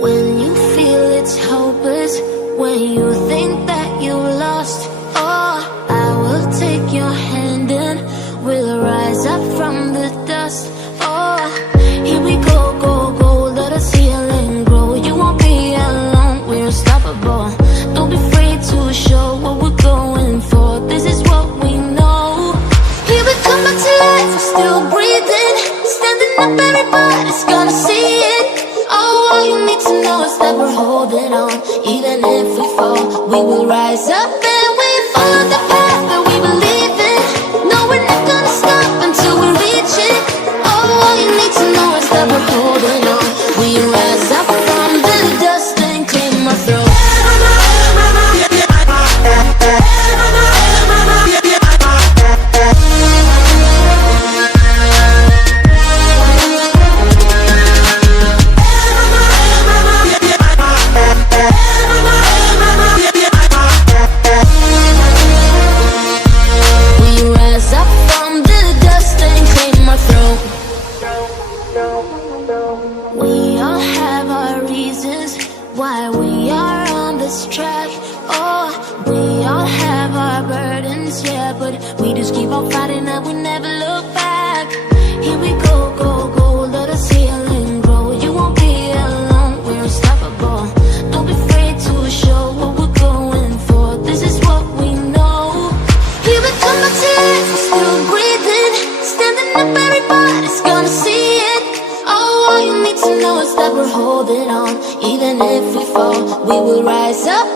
When you feel it's hopeless, when you think that you lost, oh, I will take your hand and we'll rise up from the dust. Oh, here we go, go, go, let us heal and grow. You won't be alone, we're unstoppable. Don't be afraid to show what we're going for. This is what we know. Here we come back to life, we're still breathing. Standing up, everybody's gonna see it. Oh, all you need to know is that we're holding on. Even if we fall, we will rise up and we follow the path that we believe in. No, we're not gonna stop until we reach it. Oh, all you need to know is that we're holding on. We rise up from the dust and claim our throne. We all have our reasons why we are on this track. Oh, we all have our burdens, yeah, but we just keep on fighting and we never look back. Here we go, go, go, let us heal and grow. You won't be alone, we're unstoppable. Don't be afraid to show what we're going for. This is what we know. Here we come back to life, we're still breathing. Standing up, everybody's gonna see it. All you need to know is that we're holding on. Even if we fall, we will rise up.